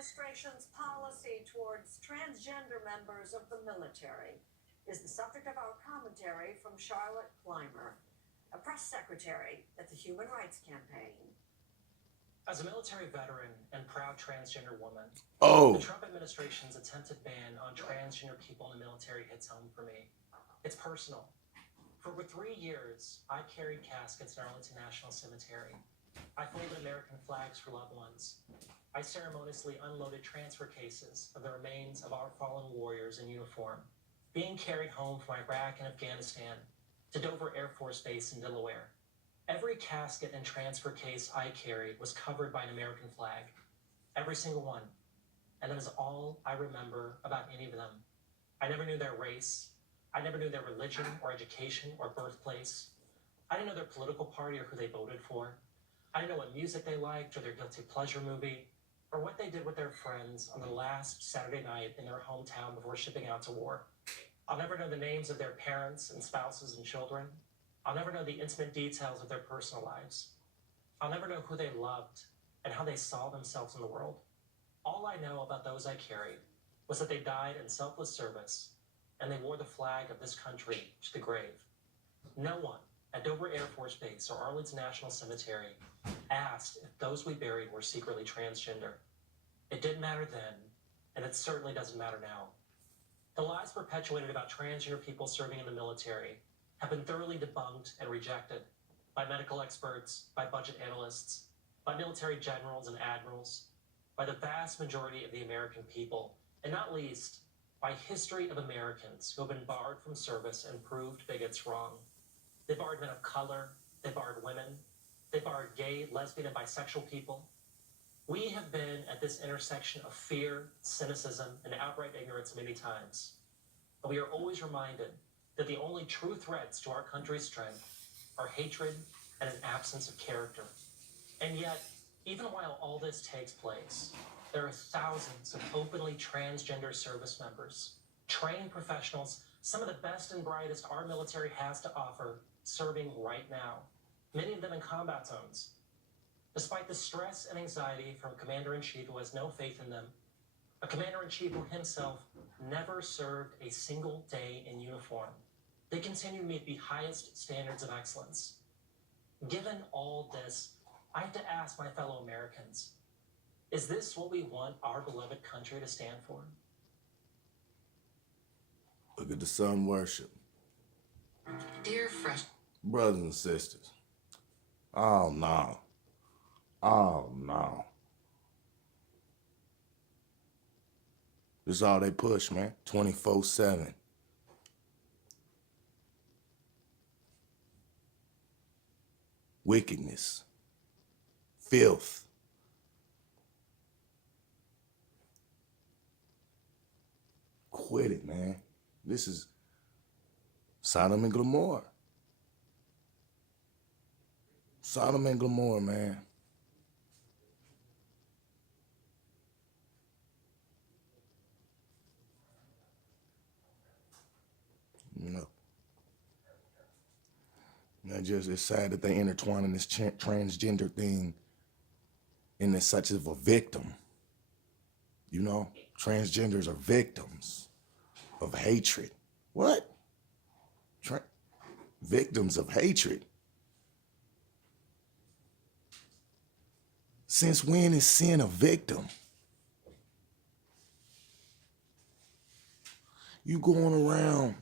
administration's policy towards transgender members of the military is the subject of our commentary from Charlotte Clymer, a press secretary at the Human Rights Campaign. As a military veteran and proud transgender woman, Oh, the Trump administration's attempted ban on transgender people in the military hits home for me. It's personal. For over 3 years, I carried caskets in Arlington National Cemetery. I folded American flags for loved ones. I ceremoniously unloaded transfer cases of the remains of our fallen warriors in uniform, being carried home from Iraq and Afghanistan to Dover Air Force Base in Delaware. Every casket and transfer case I carried was covered by an American flag. Every single one. And that is all I remember about any of them. I never knew their race. I never knew their religion or education or birthplace. I didn't know their political party or who they voted for. I didn't know what music they liked or their guilty pleasure movie, or what they did with their friends on the last Saturday night in their hometown before shipping out to war. I'll never know the names of their parents and spouses and children. I'll never know the intimate details of their personal lives. I'll never know who they loved and how they saw themselves in the world. All I know about those I carried was that they died in selfless service and they wore the flag of this country to the grave. No one at Dover Air Force Base or Arlington National Cemetery asked if those we buried were secretly transgender. It didn't matter then, and it certainly doesn't matter now. The lies perpetuated about transgender people serving in the military have been thoroughly debunked and rejected by medical experts, by budget analysts, by military generals and admirals, by the vast majority of the American people, and not least by history of Americans who have been barred from service and proved bigots wrong. They barred men of color, they barred women, they barred gay, lesbian, and bisexual people. We have been at this intersection of fear, cynicism, and outright ignorance many times. And we are always reminded that the only true threats to our country's strength are hatred and an absence of character. And yet, even while all this takes place, there are thousands of openly transgender service members, trained professionals, some of the best and brightest our military has to offer, serving right now, many of them in combat zones. Despite the stress and anxiety from a commander-in-chief who has no faith in them, a commander-in-chief who himself never served a single day in uniform, they continue to meet the highest standards of excellence. Given all this, I have to ask my fellow Americans, is this what we want our beloved country to stand for? look at the sun worship. Dear fresh Brothers and sisters. Oh, no. Oh, no. This is all they push, man. 24/7. Wickedness. Filth. Quit it, man. This is Sodom and Gomorrah. Sodom and Gomorrah, man. You know. It's sad that they intertwine this transgender thing in this such of a victim. You know, transgenders are victims of hatred. What? Victims of hatred. Since when is sin a victim? You going around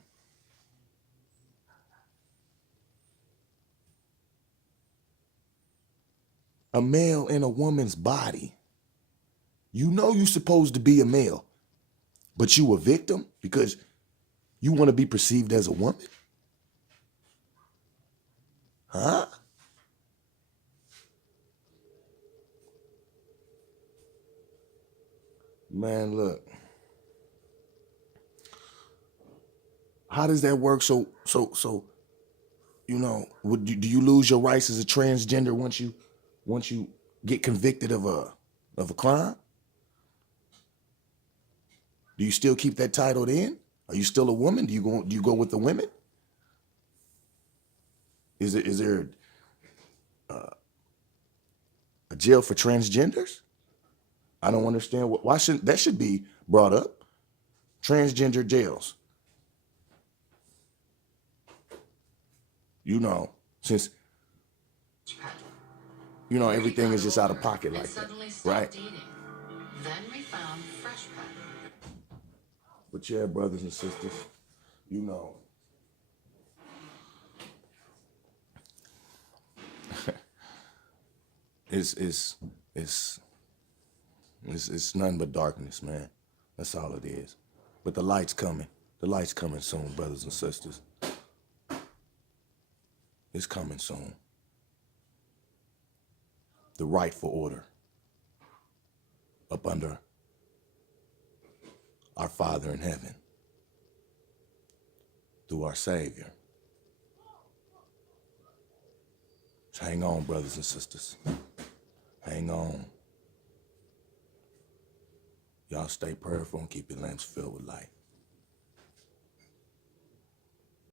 a male in a woman's body. You know you're supposed to be a male, but you a victim because you want to be perceived as a woman? Huh? Man, look. How does that work? So, you know, do you lose your rights as a transgender once you get convicted of a crime? Do you still keep that title then? Are you still a woman? Do you go with the women? Is there a jail for transgenders? I don't understand why shouldn't that should be brought up. Transgender jails. You know, since pet. everything is just out of older pocket and like that, suddenly stopped right? eating. Then we found Fresh Pet. But yeah, brothers and sisters, you know, it's it's it's it's nothing but darkness, man. That's all it is. But the light's coming. The light's coming soon, brothers and sisters. It's coming soon. The rightful order up under our Father in heaven through our Savior. So hang on, brothers and sisters. Hang on. Y'all stay prayerful and keep your lamps filled with light.